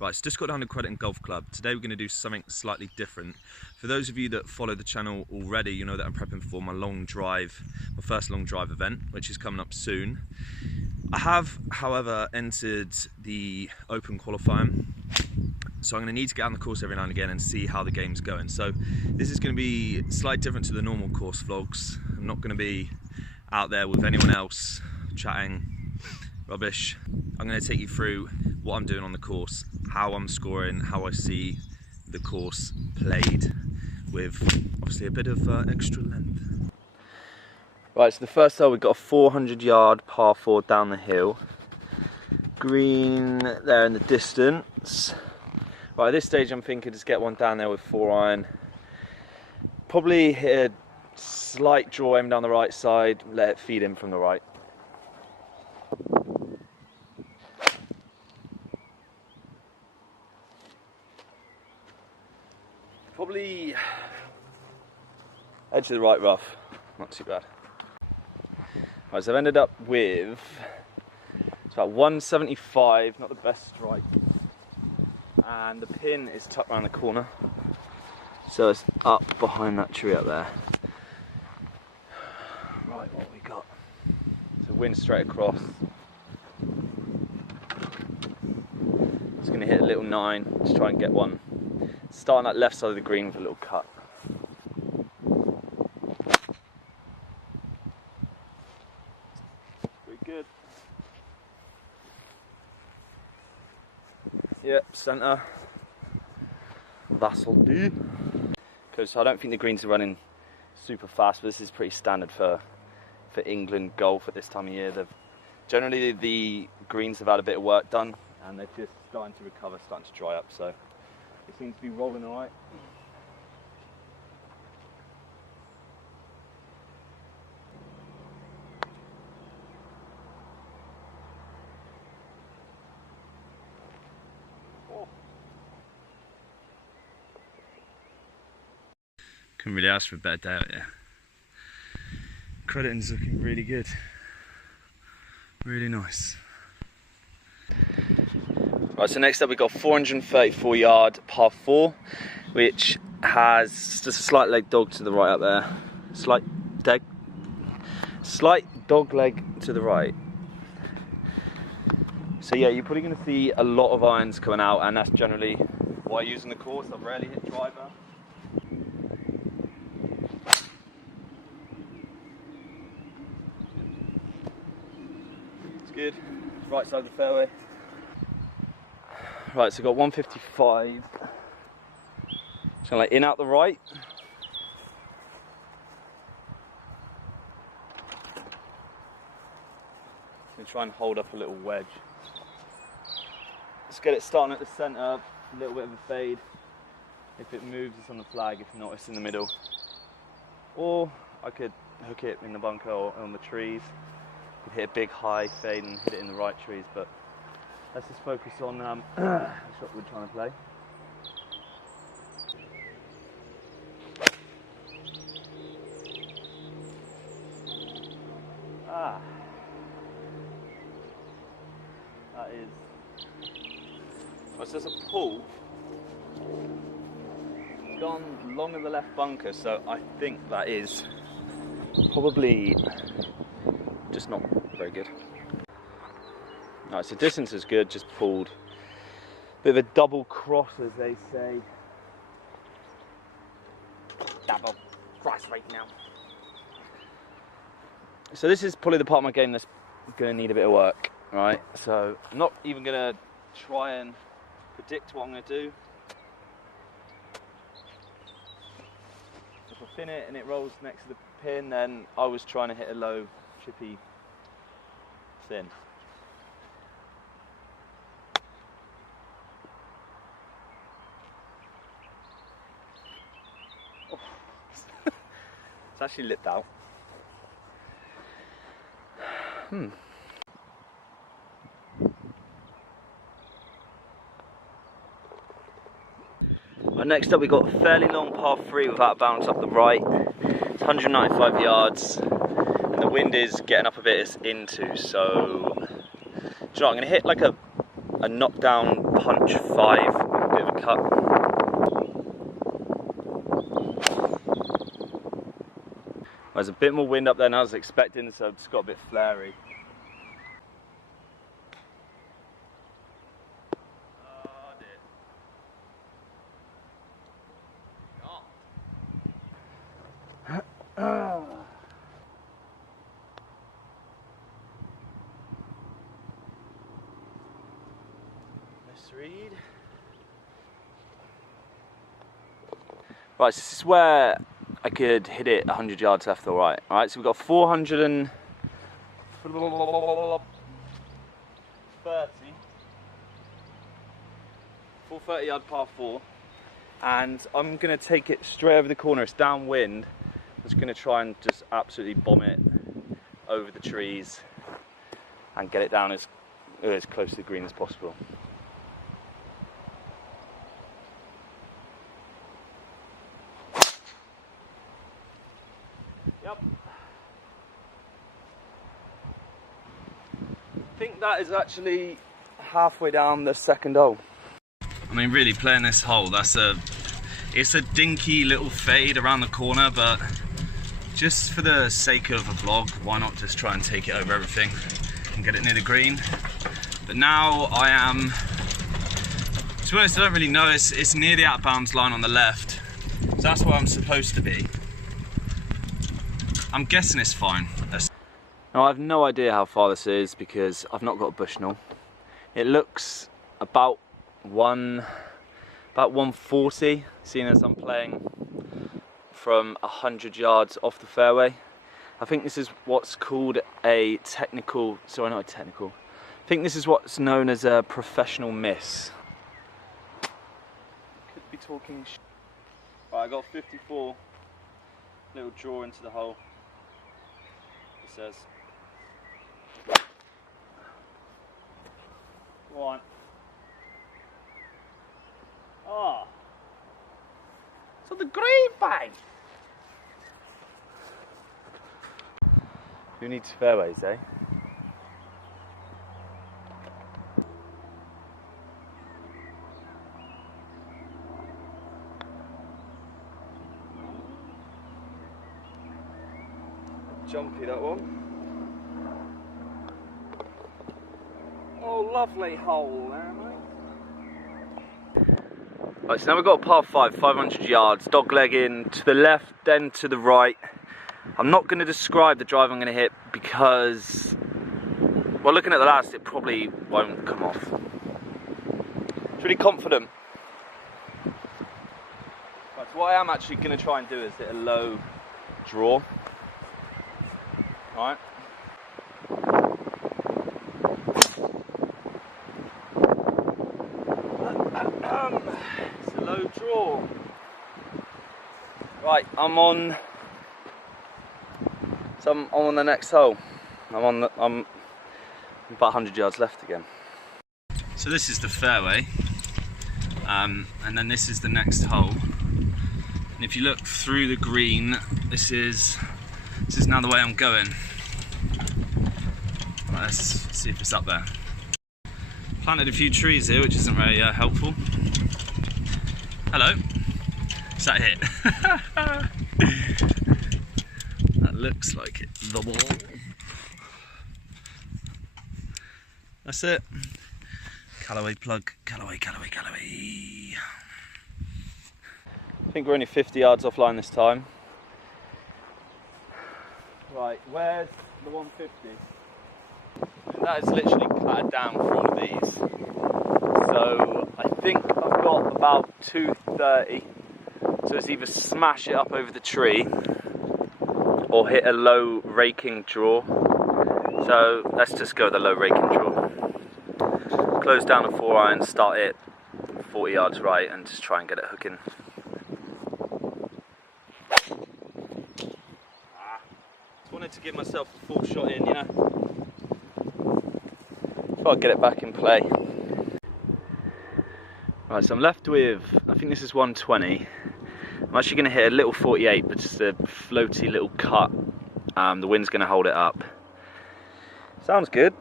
Right, so just got down to Crediton Golf Club. Today we're going to do something slightly different. For those of you that follow the channel already, you know that I'm prepping for my long drive, my first long drive event, which is coming up soon. I have, however, entered the Open qualifying, so I'm going to need to get on the course every now and again and see how the game's going. So this is going to be slightly different to the normal course vlogs. I'm not going to be out there with anyone else chatting rubbish. I'm going to take you through what I'm doing on the course, how I'm scoring, how I see the course played, with obviously a bit of extra length. Right, so the first hole, we've got a 400-yard par 4 down the hill. Green there in the distance. Right, at this stage I'm thinking just get one down there with 4-iron. Probably hit a slight draw aim down the right side, let it feed in from the right. Probably edge of the right rough, not too bad. Right, so I've ended up with, it's about 175, not the best strike. And the pin is tucked around the corner. So it's up behind that tree up there. Right, what we got? So wind straight across. Just going to hit a little 9, just try and get one. Start on that left side of the green with a little cut. Pretty good. Yep, centre. That'll do. Because I don't think the greens are running super fast, but this is pretty standard for England golf at this time of year. Generally the greens have had a bit of work done and they're just starting to recover, starting to dry up. So it seems to be rolling all right. Couldn't really ask for a better day out here. Crediton's looking really good. Really nice. Right, so next up we've got 434 yard par 4, which has just a slight leg dog to the right up there. Slight dog leg to the right. So yeah, you're probably going to see a lot of irons coming out, and that's generally what I use on the course. I rarely hit driver. It's good. Right side of the fairway. Right, so I've got 155. Just gonna like in out the right. And try and hold up a little wedge. Let's get it starting at the centre, a little bit of a fade. If it moves, it's on the flag. If not, it's in the middle. Or I could hook it in the bunker or on the trees. Could hit a big high fade and hit it in the right trees, but let's just focus on the shot we're trying to play. That is. Well, so there's a pull. Gone long of the left bunker, so I think that is probably just not very good. Alright, so distance is good, just pulled. Bit of a double cross, as they say. Double cross right now. So this is probably the part of my game that's going to need a bit of work, right? So I'm not even going to try and predict what I'm going to do. If I pin it and it rolls next to the pin, then I was trying to hit a low, chippy thin. Oh. It's actually lipped out. Right, next up we've got a fairly long par 3 without a bounce up the right. It's 195 yards and the wind is getting up a bit, it's into, so you know, I'm going to hit like a knockdown punch 5, a bit of a cut. There's a bit more wind up there than I was expecting, so it's got a bit flary. Oh dear. Oh. Misread. Right, so this is where I could hit it 100 yards left or right. Alright, so we've got 430 yard par 4, and I'm going to take it straight over the corner. It's downwind. I'm just going to try and just absolutely bomb it over the trees and get it down as close to the green as possible. Yep. I think that is actually halfway down the second hole. I mean, really playing this hole, it's a dinky little fade around the corner, but just for the sake of a vlog, why not just try and take it over everything and get it near the green? But now I am, to be honest, I don't really know. It's near the out of bounds line on the left, so that's where I'm supposed to be. I'm guessing it's fine. Now I have no idea how far this is because I've not got a Bushnell. It looks about 140, seeing as I'm playing from 100 yards off the fairway. I think this is what's called a technical, sorry, not a technical. I think this is what's known as a professional miss. Could be talking sh. Right, I got 54, little draw into the hole. It says. Go on. Oh, so the grapevine. Who needs fairways, eh? Jumpy, that one. Oh, lovely hole there, mate. Right, so now we've got a par 5, 500 yards, dog leg in to the left, then to the right. I'm not going to describe the drive I'm going to hit because, well, looking at the last, it probably won't come off. Pretty confident. Right, so what I am actually going to try and do is hit a low draw. Alright. It's a low draw. Right, I'm on the next hole. I'm about 100 yards left again. So this is the fairway, and then this is the next hole. And if you look through the green, this is now the way I'm going. Right, let's see if it's up there. Planted a few trees here, which isn't very helpful. Hello. Is that it? That looks like it. The wall. That's it. Callaway plug. Callaway. I think we're only 50 yards offline this time. Right, where's the 150? And that is literally clattered down for all of these. So I think I've got about 230. So it's either smash it up over the tree or hit a low raking draw. So let's just go with a low raking draw. Close down a 4-iron, start it 40 yards right and just try and get it hooking. Just wanted to give myself a full shot in, you know. Thought I'd get it back in play. Right, so I'm left with, I think this is 120. I'm actually going to hit a little 48, but just a floaty little cut. The wind's going to hold it up. Sounds good.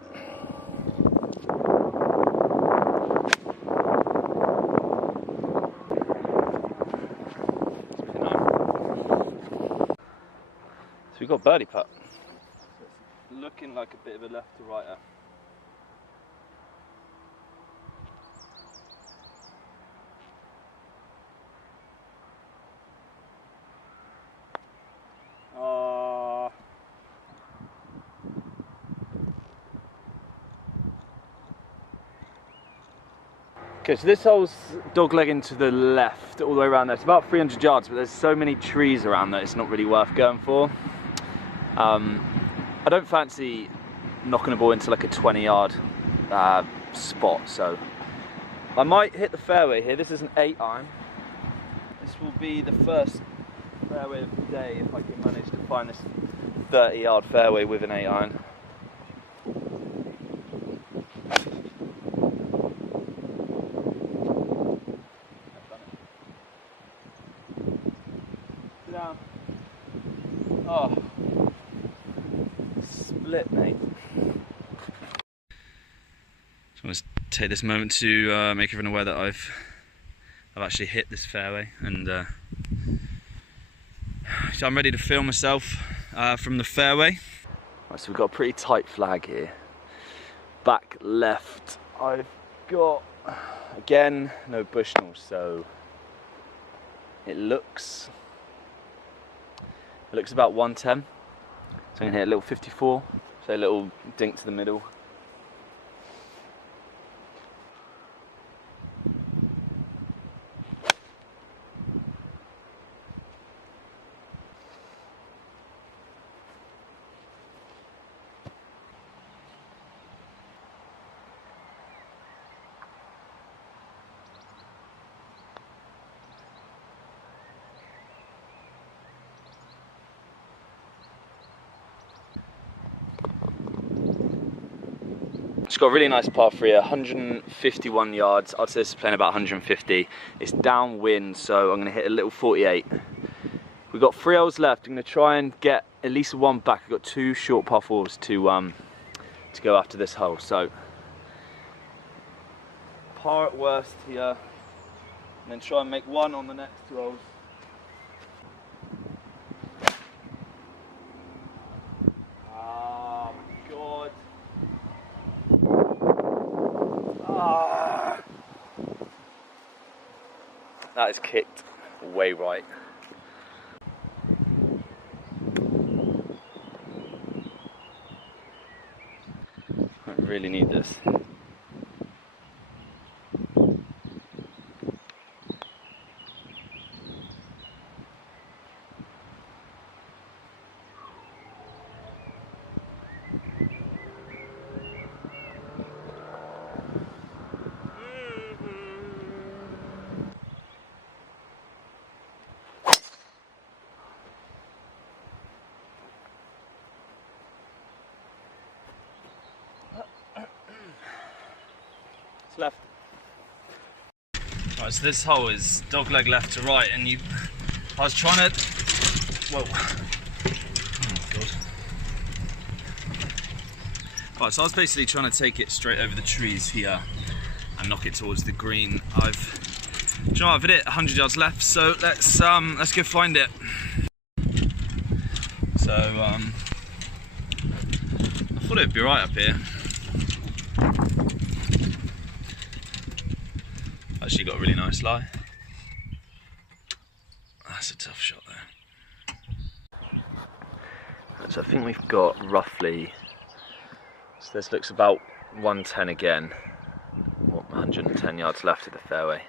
you've got birdie putt. It's looking like a bit of a left to righter. Okay, so this hole's doglegging to the left all the way around there. It's about 300 yards, but there's so many trees around that it's not really worth going for. I don't fancy knocking a ball into like a 20-yard spot, so I might hit the fairway here. This is an 8-iron. This will be the first fairway of the day if I can manage to find this 30-yard fairway with an 8-iron. Oh, split, mate. Just want to take this moment to make everyone aware that I've actually hit this fairway, and so I'm ready to film myself from the fairway. Right, so we've got a pretty tight flag here. Back left, I've got again no Bushnell, so it looks about 110. So I'm gonna hit a little 54, so a little dink to the middle. It's got a really nice par 3, 151 yards. I'd say this is playing about 150. It's downwind, so I'm going to hit a little 48. We've got 3 holes left. I'm going to try and get at least one back. I've got 2 short par 4s to go after this hole. So par at worst here, and then try and make 1 on the next 2 holes. That is kicked way right. I really need this. Left. Right, so this hole is dogleg left to right, and I was trying to, whoa, oh God. Right, so I was basically trying to take it straight over the trees here and knock it towards the green. I've hit it 100 yards left, so let's go find it. So I thought it'd be right up here. Actually got a really nice lie. That's a tough shot there. So I think we've got roughly, so this looks about 110 again, 110 yards left of the fairway.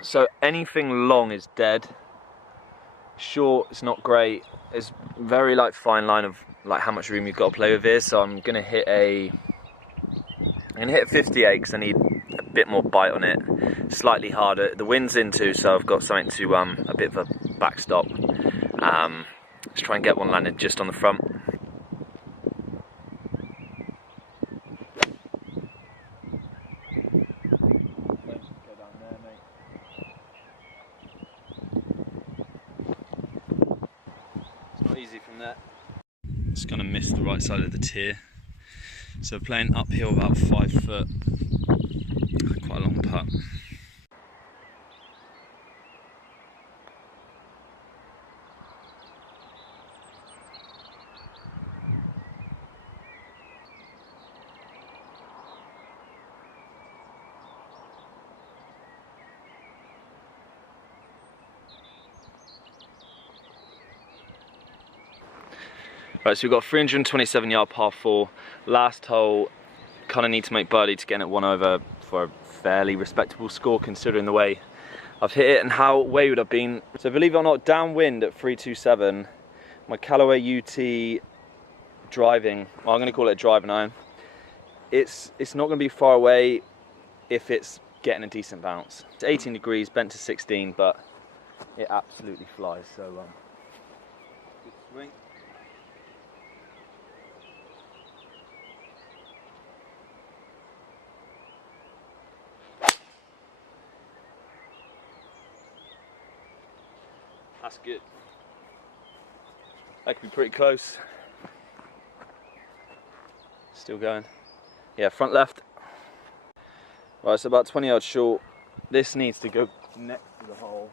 So anything long is dead. Short, it's not great. It's very like fine line of like how much room you've got to play with here. So I'm gonna hit a 58 because I need a bit more bite on it, slightly harder. The wind's in too, so I've got something to a bit of a backstop. Let's try and get one landed just on the front. It's not easy from there. Just gonna miss the right side of the tier. So playing uphill about 5 foot, quite a long putt. Right, so we've got a 327 yard par 4. Last hole, kind of need to make birdie to get in at 1 over for a fairly respectable score considering the way I've hit it and how wayward I've been. So believe it or not, downwind at 327, my Callaway UT driving, well, I'm going to call it a driving iron, it's not going to be far away if it's getting a decent bounce. It's 18 degrees, bent to 16, but it absolutely flies, so good swing. That's good. That could be pretty close. Still going. Yeah, front left. Right, so about 20 yards short. This needs to go next to the hole.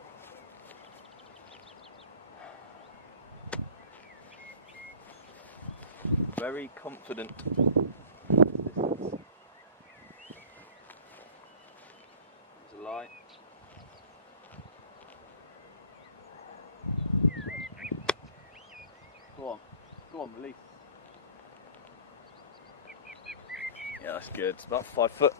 Very confident. There's a light. Go on, release. Yeah, that's good. It's about 5 foot.